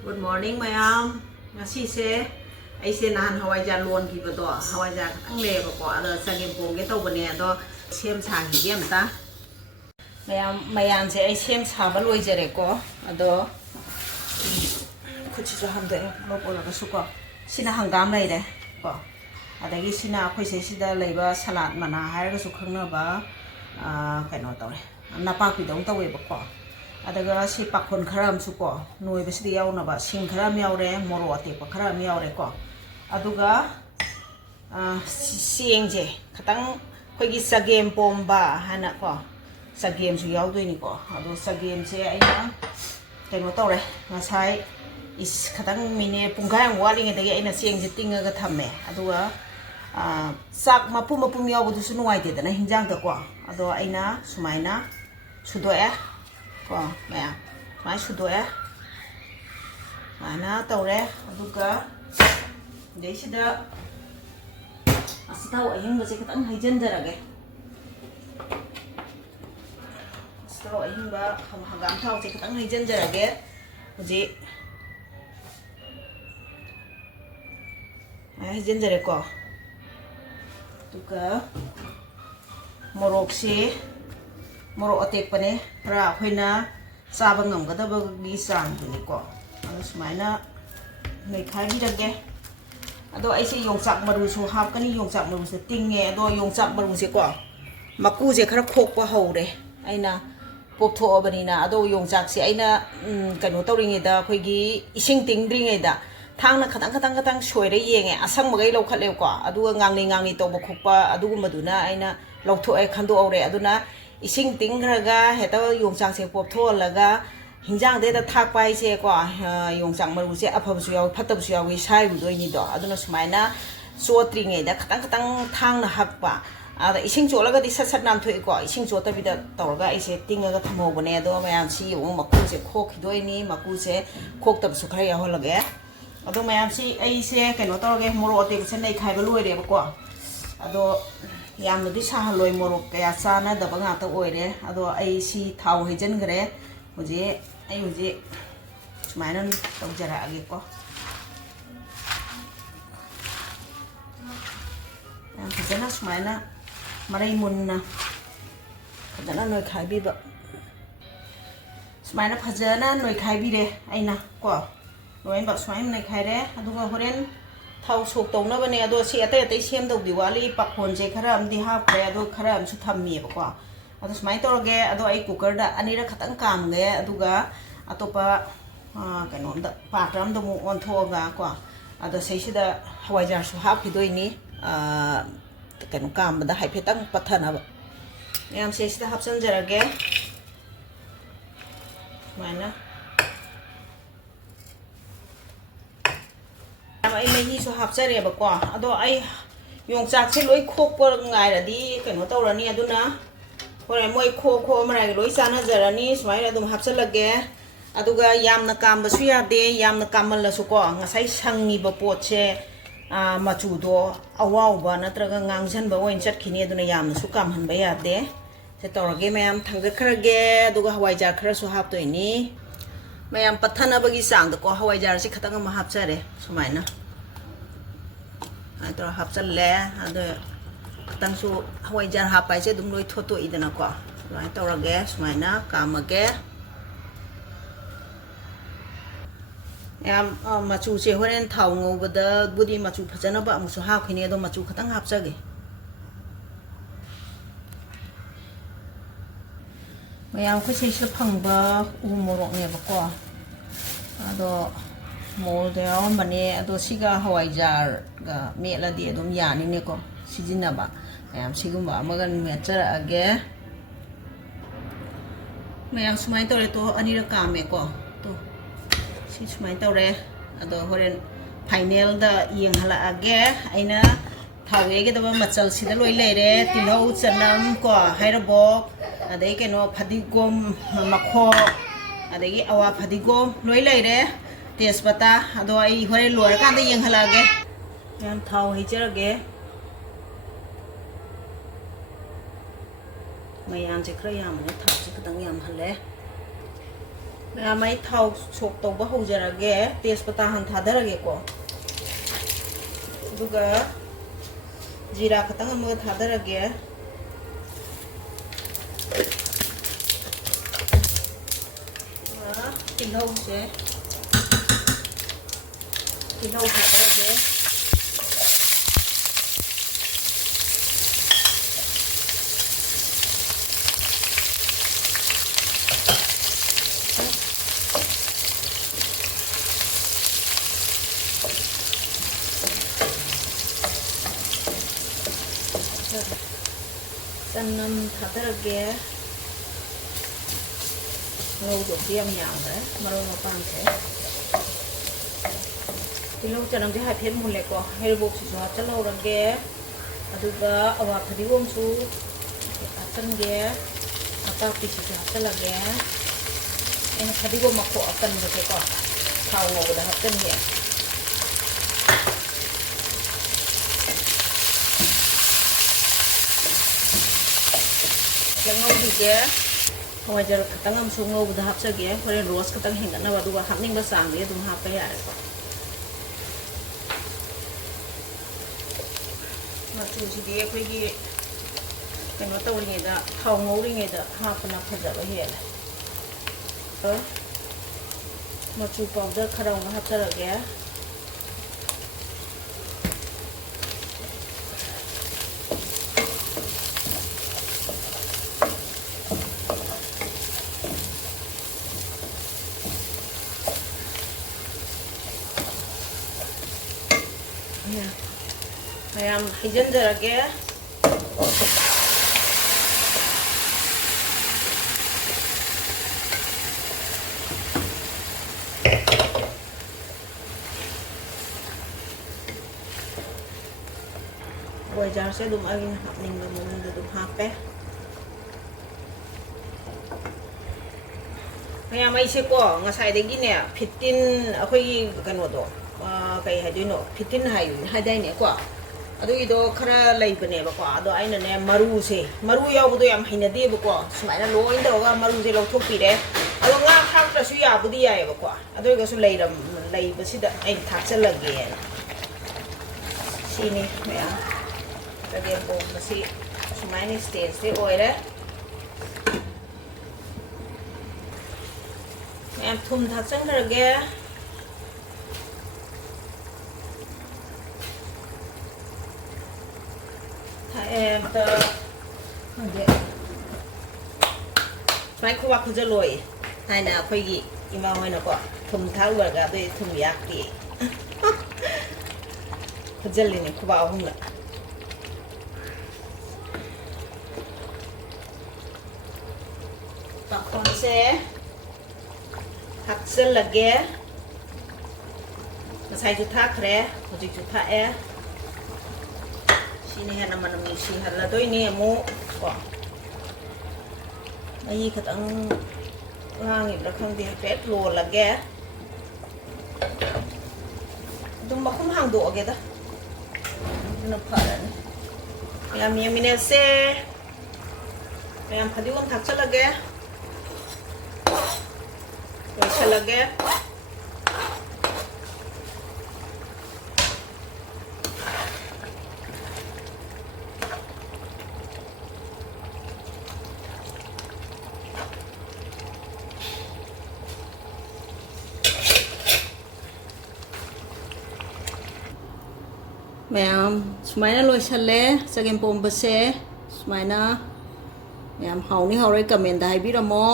Good morning, mayam. Ngasi se, ai se nahan hawaizaar lonkhiba do. Hawaizaar ang leba ko. Ado sagim pong ito bani ado siem chang higem ta. Mayam se ai siem chaba loi jere ko. Ado kuchi jo hamde lo pola ka suko. Sina hangam lai de ko. Adagi sina khoi se sida leiba salad mana hair ka su khangna ba kaino tawre. Napak pi dong tawe ba ko. Adaga si pakon kharam suko noi besidi yaw na ba sing kharam yawre moro ate pa kharam yawre ko aduga siengje khatang khoigi sagem pomba hana ko sagem su yaw doi ni ko adu sagem se aina kaino tawre ngasai is khatang mine pungkhang wali nge dagi aina siengje tinga ga thamme aduga sak mapum yaw bu su nuai te dana hinjang ta ko ado aina sumaina sudoe ko maya mai sudo ya mana tawre aduga dei sida asitaw ayang ba se katang haijan jarage asitaw ayang ba hagam thaw se katang haijan jarage hoji haijan jare ko aduga morok se moro atek pane ra khoina saba ngam ga da ba gi sang ni ko ado sumaina nei khai bi dage ado ai se yongchak maru su hap kani yongchak maru se tinge ado yongchak maru se ko maku je khara khok pa hore aina pop tho abani na ado yongchak se aina kano tawringe da khoi gi ising tingdringe da thangna khatang soire yenge asang magai lo khatle ko adu ngangni to ba khokpa adu maduna aina lawtho ai khando aure aduna ising tingraga heta yongchang se pop tholaga hinjang de da thak pai se ko yongchang maru se aphab su yaw phatab su yaw wi sai bu doi ni do aduna sumaina chotringe da khatang thang na hakpa ada ising cholaga di sat nam thoi ko ising chota bi da tawga ise tingaga thamo bane do mayam si yong maku se khok doi ni maku se khok tab su khara ya holage ado mayam si ai se kaino tawge moro te se nei khai ba loi re ba ko ado yam di sa loi morok kaya sana da banga ta oire ado ai si thau hejen gre hoje ai hoje sumaina tong jara age ko yang phjna sumaina marai munna phjna noi khai bi ba sumaina phjna noi khai bi re aina ko noi ba sumaina noi khai re adu ga horen thau sok tong na bane ado si ate sem do diwali pakhon je khara am di ha pre ado khara am su thammi ba ko ado smai torge ado ai cooker da anira khatang kam ge aduga atopa kaino da patram do mu on thoga ko ado seisida hawaizaar su ha khidoi ni kaino kam da hai phetang pathana ba yam seisida hapsan jarage mana ai mehi so hapsare ba ko ado ai yongchak se loi khok por ngai ra di kaino tawrani aduna hore moi kho marai loi sana jarani smai adum hapsalage aduga yamna kam ba su ya de yamna kamal la su ko ngasai sangi ba pot se machu do awaw ba natraga ngangjan ba oin chat khini aduna yamna su kam han ba ya de se tawrage mayam thangga kharage aduga hawaizaar khara su hap toi ni mayam pathana bagi sang da ko hawaizaar se khatanga ma hapsare sumaina ado hapsal le ado tang su hawaizaar hapai se dum loi thoto idana ko lai tawrage sumaina kamage yam machu se horen thau ngobada budi machu phajana ba amusu ha khini ado machu khatang hapsage mayam ko se se phangba umorok ne ba ko ado molda mane ado siga hawaizaar ga mela di adum yani ne ko sijina ba mayam sigumba amagan mechara age mayam sumai tore to anira kame ko to si sumai tore ado horen final da yeng hala age aina thawe ge da machal sida loi leire tilhau chanam ko hairabok adai keno phadigom makho adagi awa phadigom loi leire tespata ado ai hore lor kan da yeng hala ge yan thau hijarage mayam je khra yam ne thau je kadang yam hale ꯃꯩ ꯊꯥꯎ ꯁꯣꯛ ꯇꯧꯕ ꯍꯧꯖꯔꯒꯦ ꯇꯦꯖꯄꯇꯥ ꯍꯥꯟꯅ ꯊꯥꯗꯔꯒꯦꯀꯣ ꯑꯗꯨꯒ ꯖꯤꯔꯥ ꯈꯇꯪ ꯑꯃꯒ ꯊꯥꯗꯔꯒꯦ ꯇꯤꯜꯍꯧꯁꯦ ꯇꯤꯜꯍꯧ ꯊꯥꯗꯔꯒꯦ ꯆꯅꯝ ꯊꯥꯗꯔꯒꯦ ꯉꯧꯗꯧꯗꯤ ꯌꯥꯝ ꯌꯥꯝꯈ꯭ꯔꯦ ꯃꯔꯣꯏ ꯃꯄꯥꯡꯁꯦ ꯇꯤꯜꯍꯧ ꯆꯅꯝꯁꯦ ꯍꯥꯏꯐꯦꯠ ꯃꯨꯜꯂꯦꯀꯣ ꯍꯩꯔꯤꯕꯣꯞꯁꯤꯁꯨ ꯍꯥꯞꯆꯤꯜꯍꯧꯔꯒꯦ ꯑꯗꯨꯒ ꯑꯋꯥ ꯐꯗꯤꯒꯣꯝꯁꯨ ꯍꯥꯞꯆꯤꯟꯒꯦ ꯅꯄꯥꯛꯄꯤꯁꯤꯁꯨ ꯍꯥꯞꯆꯤꯜꯂꯒꯦ ꯑꯩꯅ ꯐꯗꯤꯒꯣꯝ ꯃꯈꯣꯛ ꯑꯀꯟꯕꯁꯦꯀꯣ ꯊꯥꯎ ꯉꯧꯕꯗ ꯍꯥꯞꯆꯤꯟꯒꯦ ꯉꯧꯈꯤꯒꯦ ꯍꯋꯥꯏꯖꯥꯔ ꯈꯤꯇꯪ ꯑꯃꯁꯨ ꯉꯧꯕꯗ ꯍꯥꯞꯆꯒꯦ ꯍꯣꯔꯦꯟ ꯔꯣꯁ ꯈꯤꯇꯪ ꯍꯦꯟꯒꯠꯅꯕ ꯑꯗꯨꯒ ꯍꯥꯞꯅꯤꯡꯕ ꯆꯥꯡꯗꯤ ꯑꯗꯨꯝ ꯍꯥꯞꯄ ꯌꯥꯔꯦꯀꯣ ꯃꯆꯨꯁꯤꯗꯤ ꯑꯩꯈꯣꯏꯒꯤ ꯀꯩꯅꯣ ꯇꯧꯔꯤꯉꯩꯗ ꯊꯥꯎ ꯉꯧꯔꯤꯉꯩꯗ ꯍꯥꯞꯄꯅ ꯐꯖꯕ ꯍꯦꯜꯂꯦ ꯃꯆꯨ ꯄꯥꯎꯗꯔ ꯈꯔ ꯑꯃꯨꯛ ꯍꯥꯞꯆꯔꯒꯦ ꯃꯌꯥꯝ ꯍꯩꯖꯤꯟꯖꯔꯒꯦ ꯍꯋꯥꯏꯖꯥꯔꯁꯦ ꯑꯗꯨꯝ ꯑꯩꯅ ꯍꯥꯞꯅꯤꯡꯕ ꯃꯑꯣꯡꯗ ꯑꯗꯨꯝ ꯍꯥꯞꯄꯦ ꯃꯌꯥꯝ ꯑꯩꯁꯦꯀꯣ ꯉꯁꯥꯏꯗꯒꯤꯅꯦ 15 ꯑꯩꯈꯣꯏꯒꯤ ꯀꯩꯅꯣꯗꯣ ꯀꯩ ꯍꯥꯏꯗꯣꯏꯅꯣ 15 ꯍꯥꯏꯗꯥꯏꯅꯦꯀꯣ ꯑꯗꯨꯒꯤꯗꯣ ꯈꯔ ꯂꯩꯕꯅꯦꯕꯀꯣ ꯑꯗꯣ ꯑꯩꯅꯅꯦ ꯃꯔꯨ ꯌꯥꯎꯕꯗꯣ ꯌꯥꯝ ꯍꯩꯅꯗꯦꯕꯀꯣ ꯁꯨꯃꯥꯏꯅ ꯂꯣꯏ ꯇꯧꯔꯒ ꯃꯔꯨꯁꯦ ꯂꯧꯊꯣꯛꯄꯤꯔꯦ ꯑꯗꯣ ꯉꯥ ꯊꯥꯛꯇ꯭ꯔꯁꯨ ꯌꯥꯕꯨꯗꯤ ꯌꯥꯏꯑꯕꯀꯣ ꯑꯗꯨ ꯑꯣꯏꯔꯒꯁꯨ ꯂꯩꯕꯁꯤꯗ ꯑꯩꯅ ꯊꯥꯛꯆꯜꯂꯒꯦꯅ ꯁꯤꯅꯤ ꯃꯌꯥꯝ ꯆꯒꯦꯝ ꯄꯣꯝꯕꯁꯤ ꯁꯨꯃꯥꯏꯅ ꯁ꯭ꯇꯦꯖꯁꯤ ꯑꯣꯏꯔꯦ ꯃꯌꯥꯝ ꯊꯨꯝ ꯊꯥꯛꯆꯟꯈ꯭ꯔꯒꯦ ꯊꯥꯛꯑꯦ ꯑꯝꯇ ꯈꯪꯗꯦ ꯁꯨꯃꯥꯏꯅ ꯈꯨꯕꯥꯛ ꯈꯨꯖꯜꯂꯣꯏ ꯍꯥꯏꯅ ꯑꯩꯈꯣꯏꯒꯤ ꯏꯃꯥ ꯍꯣꯏꯅꯀꯣ ꯊꯨꯝ ꯊꯥꯛ ꯂꯣꯏꯔꯒ ꯑꯗꯨꯏ ꯊꯨꯝ ꯌꯥꯛꯇꯦ ꯈꯨꯖꯜꯂꯤꯅꯦ ꯈꯨꯕꯥꯛ ꯑꯍꯨꯝꯂꯛ ꯄꯥꯈꯣꯟꯁꯦ ꯊꯥꯛꯆꯜꯂꯒꯦ ꯉꯁꯥꯏꯁꯨ ꯊꯥꯛꯈ꯭ꯔꯦ ꯍꯧꯖꯤꯛꯁꯨ ꯊꯥꯛꯑꯦ ꯁꯤꯅ ꯍꯦꯟꯅ ꯃꯅꯝ ꯅꯨꯡꯁꯤꯍꯜꯂꯗꯣꯏꯅꯤ ꯑꯃꯨꯛ ꯀꯣ ꯃꯍꯤ ꯈꯤꯇꯪ ꯉꯥꯡꯉꯤꯕ꯭ꯔꯥ ꯈꯪꯗꯦ ꯍꯥꯏꯐꯦꯠ ꯂꯣꯜꯂꯒꯦ ꯑꯗꯨꯝ ꯃꯈꯨꯝ ꯍꯥꯡꯗꯣꯛꯑꯒꯦꯗ ꯑꯗꯨꯅ ꯐꯔꯅꯤ ꯃꯌꯥꯝ ꯌꯦꯡꯃꯤꯟꯅꯁꯦ ꯃꯌꯥꯝ ꯐꯗꯤꯒꯣꯝ ꯊꯥꯛꯆꯜꯂꯒꯦ ꯂꯣꯏꯁꯜꯂꯒꯦ ꯃꯌꯥꯝ ꯁꯨꯃꯥꯏꯅ ꯂꯣꯏꯁꯜꯂꯦ ꯆꯒꯦꯝ ꯄꯣꯝꯕꯁꯦ ꯁꯨꯃꯥꯏꯅ ꯃꯌꯥꯝ ꯍꯥꯎꯅꯤ ꯍꯥꯎꯔꯣꯏ ꯀꯃꯦꯟꯗ ꯍꯥꯏꯕꯤꯔꯝꯃꯣ